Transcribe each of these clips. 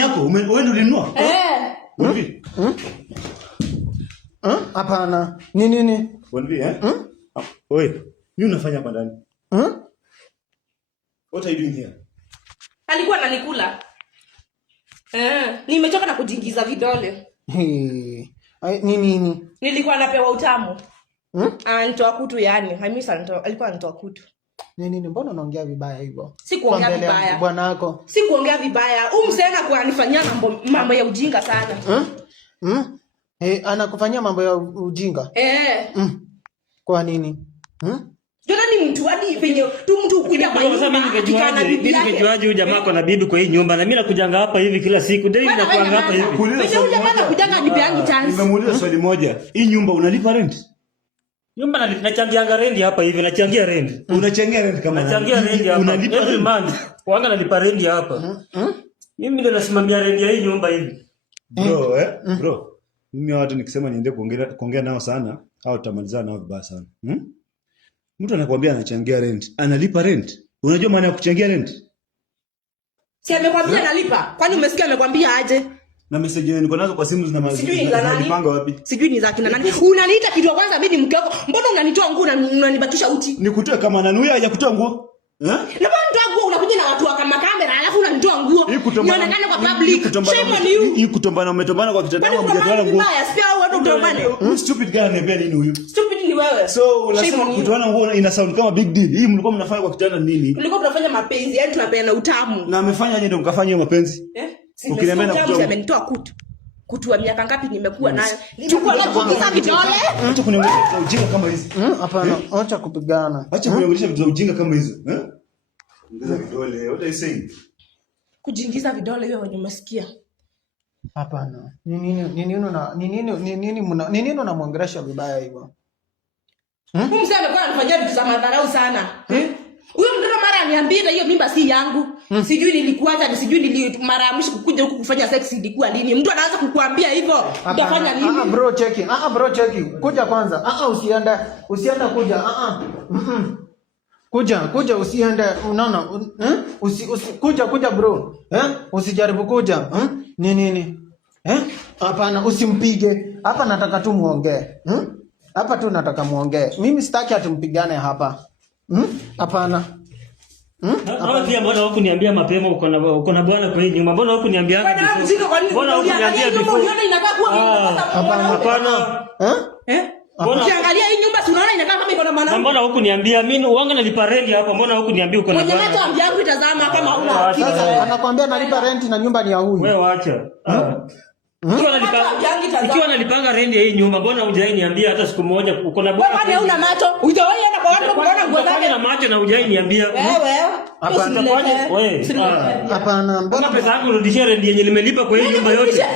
yako. Wewe ndio ulinunua? Bonvi. Hapana. Nini? Bonvi Oi, nini unafanya hapa ndani? What are you doing here? Alikuwa ananikula. Nimechoka na kujiingiza vidole. Nini? Nilikuwa napewa utamu. Anatoa kutu yani. Alikuwa anatoa kutu. Nini mbona unaongea vibaya hivyo? Si kuongea vibaya. Bwana wako. Si kuongea vibaya. Msena kwa anifanyia mambo ya ujinga sana. Anakufanyia mambo ya ujinga? Kwa nini? Jona ni mtu hadi penye tu mtu kuja kwa nyumba. Mimi ningejuaje huyu jamaa kwa na bibi kwa hii nyumba na mimi nakujanga hapa hivi kila siku. Ndio hivi nakuanga hapa hivi. Huyu jamaa anakujanga nipeangi chance. Nimemuuliza swali moja. Hii nyumba unalipa rent? Nyumba nachangianga rent hapa hivi, nachangia rent. Unachangia rent kama nachangia rent hapa. Unalipa every month. Wanga nalipa rent hapa. Mimi ndio nasimamia rent ya hii nyumba hivi. Bro. Mimi watu nikisema niende kuongea nao sana au tutamalizana nao vibaya sana. Mtu anakuambia anachangia rent, analipa rent. Unajua maana ya kuchangia rent? Si amekwambia analipa. Kwani umesikia amekwambia aje? Na message niko nazo kwa simu zinapanga wapi? Sijui ni za kina nani. Unaniita kitu kwanza mimi ni mke wako. Mbona unanitoa nguo na unanibakisha uchi? Nikutoe kama nani huyu hajakutoa nguo? Na bwana nitoa nguo unakuja na watu wa kama kamera alafu unanitoa nguo. Nionekane kwa public. Shame on you. Hii kutombana umetombana kwa kitanda wangu hujatoa nguo. Sio wewe utombane. Stupid guy ananiambia nini huyu? Stupid ni wewe. So unasema kutoana nguo ina sound kama big deal. Hii mlikuwa mnafanya kwa kitanda nini? Tulikuwa tunafanya mapenzi, yani tunapeana utamu. Na amefanya aje ndio mkafanya hiyo mapenzi? Ukiniambia na kutoa amenitoa kutu wa miaka ngapi nimekuwa nayo. Nilikuwa najiingiza vidole. Acha kuniangalia vitu ujinga kama hizi. Hapana, acha kupigana. Acha kuniangalia vitu ujinga kama hizo. Ongeza vidole. What are you saying? Kujiingiza vidole wewe wenye umesikia. Hapana. Nini unamwongelesha vibaya hivyo? Huyu mzee amekuwa anafanyia vitu za madharau sana. Huyo mtoto mara aniambia hiyo mimba si yangu. Sijui nilikuacha, sijui mara ya mwisho kukuja huku kufanya sex ilikuwa lini. Mtu anaanza kukuambia hivyo, utafanya nini? Bro cheki. Kuja kwanza. Usienda kuja. Kuja usiende. Unaona? Kuja bro. Usijaribu kuja. Nini? Hapana, usimpige. Hapa nataka tu muongee. Hapa tu nataka muongee. Mimi sitaki atumpigane hapa. Hapana. Hapo pia mbona hukuniambia mapema uko na bwana kwa hii nyumba? Mbona hukuniambia? Mbona hukuniambia before? Hapana. Ukiangalia hii nyumba si unaona inakaa kama iko na mwanamke. Mbona hukuniambia? Mimi uanga nalipa rent hapa. Mbona hukuniambia uko na bwana? Mwenye macho ambiangu itazama kama una akili. Anakuambia nalipa rent na nyumba ni ya huyu. Wewe acha. Ikiwa nalipanga rent ya hii nyumba, mbona hujai niambia hata siku moja uko na bwana? Wewe una macho. Utaona kwa watu kuona nguo zake na macho na hujai niambia. Wewe. Hapana kwaje? Wewe. Hapana. Mbona pesa yangu rudishia rent yenye nimelipa kwa hii nyumba yote?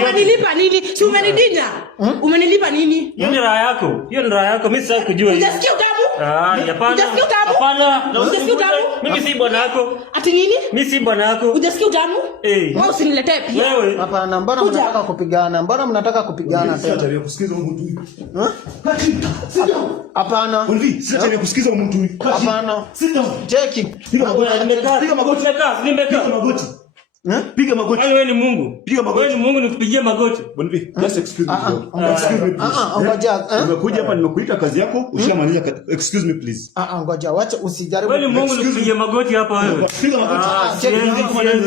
Umenilipa nini? Si umenidinya? Umenilipa nini? Hiyo ni raha yako. Hiyo ni raha yako. Mimi sitaki kujua hiyo. Unasikia utamu? Hapana. Hapana. Unasikia utamu? Mimi si bwana wako. Ati nini? Mimi si bwana wako. Unasikia utamu? Wewe usiniletee pia. Wewe. Hapana, mbona mnataka kupigana? Mbona mnataka kupigana tena? Sasa kusikiza mtu huyu. Hapana. Bonvi, sasa kusikiza mtu huyu. Hapana. Cheki. Piga magoti. Piga magoti. Piga magoti. Wewe ni Mungu. Piga magoti. Wewe ni Mungu nikupigie magoti. Bonvi, just excuse me. Excuse me. Ngoja. Umekuja hapa nimekuita kazi yako, ushamaliza. Excuse me please. Ngoja, wacha usijaribu. Wewe ni Mungu nikupigie magoti hapa wewe. Piga magoti.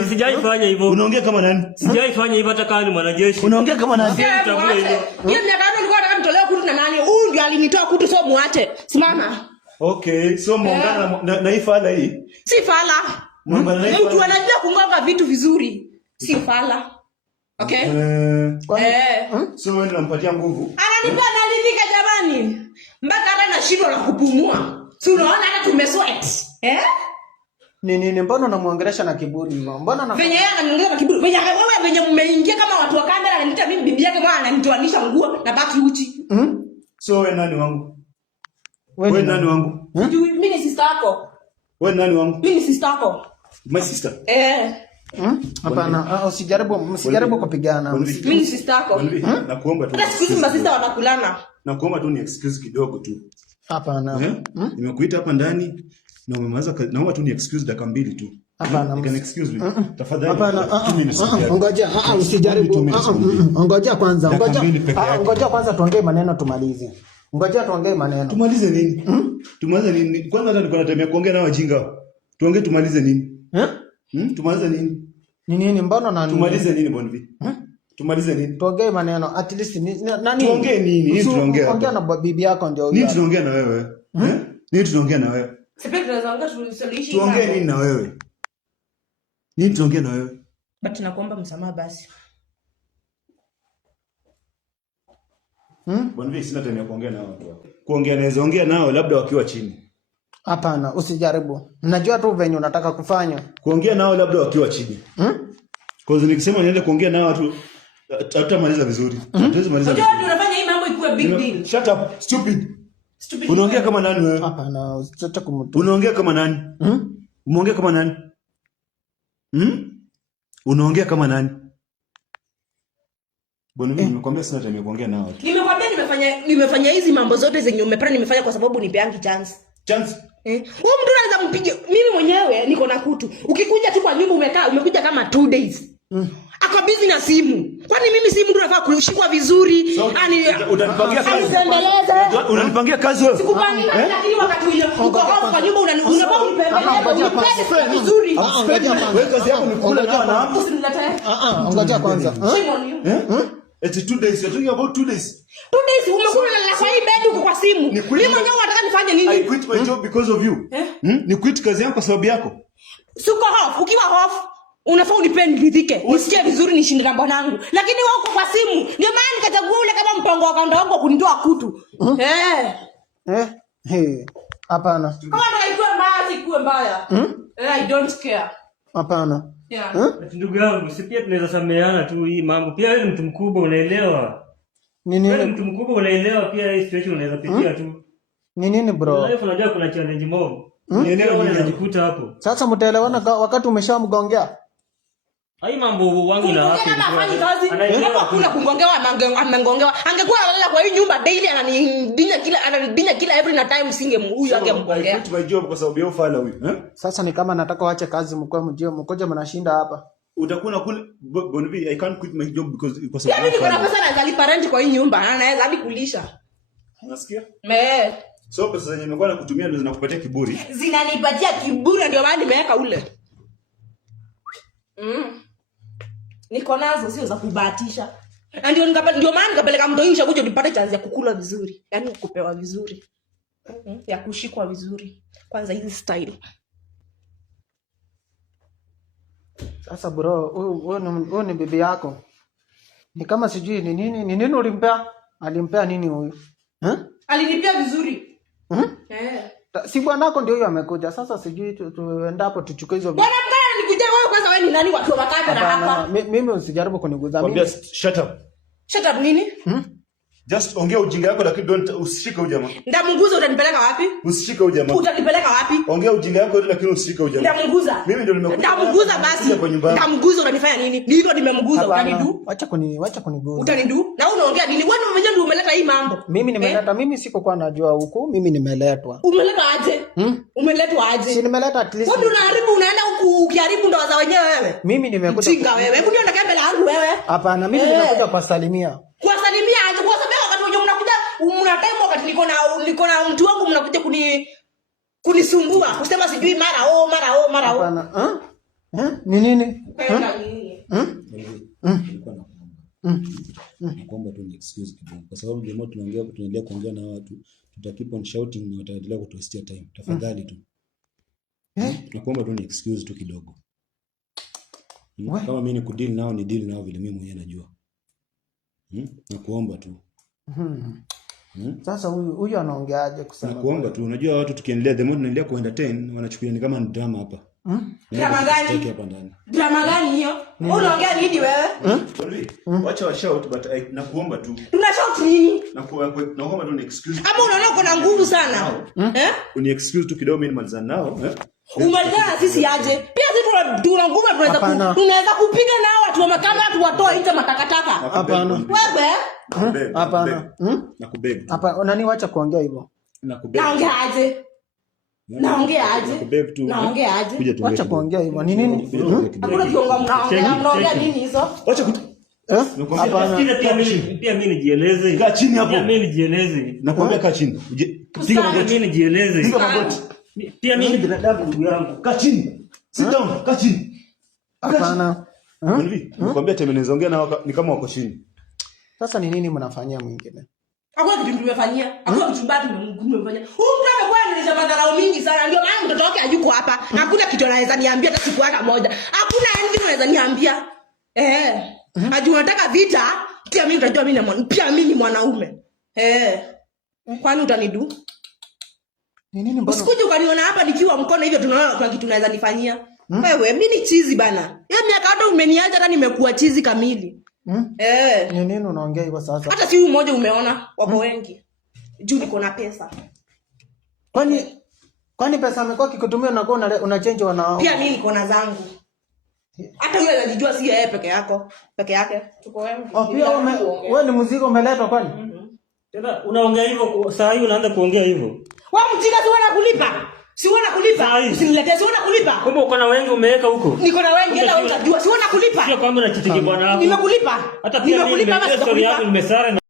Sijaifanya hivyo. Unaongea kama nani? Sijaifanya hivyo hata kama ni mwanajeshi. Unaongea kama nani? Hiyo miaka yote nilikuwa nataka nitolewe kutu na nani? Huyu ndio alinitoa kutu, so muache. Simama. Okay, so muungana na hii fala hii. Si fala. Mtu anajua kungonga vitu vizuri. Si fala. Okay? So wewe unampatia nguvu. Ananipa nalidhika jamani. Mpaka hata nashindwa na kupumua. Si unaona hata tumesweat. Nini mbona unamwongelesha na kiburi hivyo? Mbona venye yeye ananiongea na kiburi? Venye mmeingia kama watu wa kamera ananiita mimi bibi yake mwana ananitoanisha nguo na baki uchi. So wewe nani wangu? Wewe nani wangu? Mimi ni sister yako. Wewe nani wangu? Mimi ni sister yako. My sister. Hapana, usijaribu kupigana. Mimi ni sister yako. Nakuomba tu. Hata siku hizi sister wanakulana. Nakuomba tu ni excuse kidogo tu. Hapana. Nimekuita hapa ndani na umemaliza, naomba tu ni excuse dakika 2 tu. Hapana. Can excuse me. Tafadhali. Hapana. Ngoja, usijaribu. Ngoja kwanza. Ngoja kwanza tuongee maneno tumalize. Ngoja tuongee maneno. Tumalize nini? Tumalize nini? Kwanza hata niko natemea kuongea na wajinga. Tuongee tumalize nini? Tumalize nini? Ni nini mbona nani? Tumalize nini Bonvi? Tumalize nini? Tuongee maneno. At least nani? Tuongee nini? Nini tunaongea? Ongea na bibi yako ndio huyo. Nini tunaongea na wewe? Nini tunaongea na wewe? Tuongee nini na wewe? Nini tunaongea na wewe? But nakuomba msamaha basi. Bonvi sina tena kuongea na watu wako. Kuongea naweza ongea nao labda wakiwa chini. Hapana, usijaribu. Najua tu venye unataka kufanya. Kuongea nao labda wakiwa chini. Kwa sababu nikisema niende kuongea nao watu hatutamaliza vizuri. Hatuwezi maliza. Unajua unafanya hii mambo ikuwe big deal. Shut up, stupid. Unaongea kama nani wewe? Hapana, usitaka kumtu. Unaongea kama nani? Umeongea kama nani? Unaongea kama nani? Bonvi nimekwambia sina time ya kuongea nao watu. Nimekwambia nimefanya hizi mambo zote zenye umependa nimefanya kwa sababu nipeangi chance. Chance? Huyu mtu anaweza mpiga mimi mwenyewe niko na kutu. Ukikuja tu kwa nyumba umekuja kama 2 days. Ako busy na simu. Kwani mimi simu ndio nafaa kushikwa vizuri? Utanipangia kazi. Unanipangia kazi wewe? Sikupangia lakini wakati huo uko hapo kwa nyumba unafaa unipeleke vizuri. Wewe kazi yako ni kula na hapo. Ngoja kwanza. It's 2 days. You're talking about 2 days. 2 days umekula na kwa hii bed uko kwa simu. Mimi mwenyewe nataka nifanye nini? I quit my job because of you. Ni quit kazi yangu kwa sababu yako. Siko hofu, ukiwa hofu unafaa unipende nidhike. Nisikie vizuri nishinde na bwanangu. Lakini wewe uko kwa simu. Ndio maana nikachagua ule kama mpango wa kando wangu kunitoa kutu. Hapana. Kama ndio ikuwe mbaya, ikuwe mbaya. I don't care. Hapana. Ndugu yangu, si pia tunaweza sameheana tu hii mambo. Pia wewe ni mtu mkubwa unaelewa. Wewe ni mtu mkubwa unaelewa pia hii situation unaweza pitia tu. Ni nini bro? Life unajua kuna challenge mob. Nielewa unajikuta hapo. Sasa mtaelewana wakati umeshamgongea. Hai mambo wangu na wapi? Kama kuna kungongewa amengongewa. Angekuwa analala kwa hii nyumba daily ananidinya kila every time huyu angemgongea. I quit my job kwa sababu ya ufala huyu. Sasa ni kama nataka waache kazi mkoje mnashinda hapa. Utakuwa kule Bonvi, I can't quit my job because mimi niko na pesa na zalipa rent kwa hii nyumba na naweza hadi kulisha. Unasikia? So pesa zenye nimekuwa nakutumia ndio zinakupatia kiburi. Zinanipatia kiburi ndio maana nimeweka ule. Niko nazo sio za kubahatisha. Na ndio maana nikapeleka mtu nje kuja nipate chance ya kukula vizuri. Yaani kupewa vizuri. Ya kushikwa vizuri. Kwanza hizi style. Sasa bro, huyu ni bibi yako. Ni kama sijui ni nini ulimpea? Alimpea nini huyu? Alinipea vizuri. Si bwanako ndio huyo amekuja. Sasa sijui tuendapo tuchukue hizo. Bwana mgani nikuja wewe kwanza wewe ni nani watu wa kamera hapa? Mimi usijaribu kuniguza mimi. Shut up. Shut up nini? Just ongea ujinga yako lakini don't usishike huyu jamaa. Ndamunguza utanipeleka wapi? Usishike huyu jamaa. Utanipeleka wapi? Ongea ujinga yako lakini usishike huyu jamaa. Ndamunguza. Mimi ndio nimekuja. Ndamunguza basi. Ndamunguza unanifanya nini? Ndivyo nimemguza utanidu. Wacha kuniguza. Utanidu? Na unaongea nini? Wewe mwenyewe ndio umeleta hii mambo. Mimi nimeleta, mimi sikokuwa najua huku, mimi nimeletwa. Umeleta aje? Umeletwa aje? Si nimeleta at least. Wewe unaharibu unaenda huku ukiharibu ndoa za wenyewe wewe. Mimi nimekuja. Jinga wewe. Hebu niona mbele yangu wewe. Hapana, mimi nimekuja kuwasalimia. Kuwasalimia aje? Kwa sababu wakati wewe mnakuja mnataka wakati niko na mtu wangu mnakuja kunisumbua. Kusema sijui mara. Hapana. Ni nini? Naomba tu ni excuse kidogo kwa sababu ndio tunaendelea kuongea na watu, keep on shouting na wataendelea kutuwastia time. Tafadhali tu. Naomba tu ni excuse tu kidogo. Kama mimi ni kudeal nao ni deal nao vile mimi mwenyewe najua. Nakuomba tu. Sasa huyu anaongeaje kusema? Nakuomba tu, unajua watu tukiendelea the more tunaendelea kuentertain wanachukulia ni kama ni drama hapa. Drama gani? Drama gani hiyo? Unaongea nini wewe? Wacha wa shout but nakuomba tu. Tuna shout nini? Nakuomba tu ni excuse. Ama unaona uko na nguvu sana? Uni excuse tu kidogo mimi nimalizana nao, Umalizana sisi aje? Pia sisi tuna nguvu tunaweza kupiga nao watu wa makanga watu watoe nje matakataka. Hapana. Wewe? Hapana. Nakubeg. Hapana, nani wacha kuongea hivyo? Nakubeg. Naongea aje? Naongea aje? Naongea aje? Acha kuongea hivyo. Ni nini? Hakuna kiongo mnaongea nini hizo? Acha Hapana. Pia mimi nijieleze. Kaa chini hapo. Pia mimi nijieleze. Nakwambia kaa chini. Piga magoti. Mimi nijieleze. Piga magoti. Pia mimi binadamu ndugu yangu. Kaa chini. Sit down, kaa chini. Hapana. Nakwambia temeneza ongea na ni kama wako chini. Sasa ni nini mnafanyia mwingine? Hakuna kitu tumefanyia. Hakuna kitu bado tumefanyia. Huyu mtu amekuwa analeta madharau mingi sana. Ndio maana mtoto wake hayuko hapa. Hakuna kitu anaweza niambia hata siku hata moja. Hakuna anything anaweza niambia. Hadi unataka vita, pia mimi nitajua mimi ni mwanaume. Kwani utanidu? Ni nini mbona? Usikuje ukaniona hapa nikiwa mkono hivyo tunaona kuna kitu tunaweza nifanyia. Wewe mimi ni chizi bana. Ya miaka hata umeniacha hata nimekuwa chizi kamili. Ni nini unaongea hivyo sasa? Hata si mmoja umeona wako wengi. Juu niko na pesa. Kwani pesa amekuwa kikutumia unakuwa una change wanao? Pia mimi niko na zangu. Hata yule anajijua si yeye peke yake. Tuko wengi. Pia wewe ni mzigo umeletwa kwani? Tena unaongea hivyo saa hii unaanza kuongea hivyo. Wewe mjinga si wana kulipa. Si wana kulipa. Usiniletee si wana kulipa. Kumbe uko na wengi umeweka huko. Niko na wengi hata utajua si wana kulipa. Sio kwamba unachitiki bwana wako. Nimekulipa. Hata pia nimekulipa ama sijakulipa. Nimesare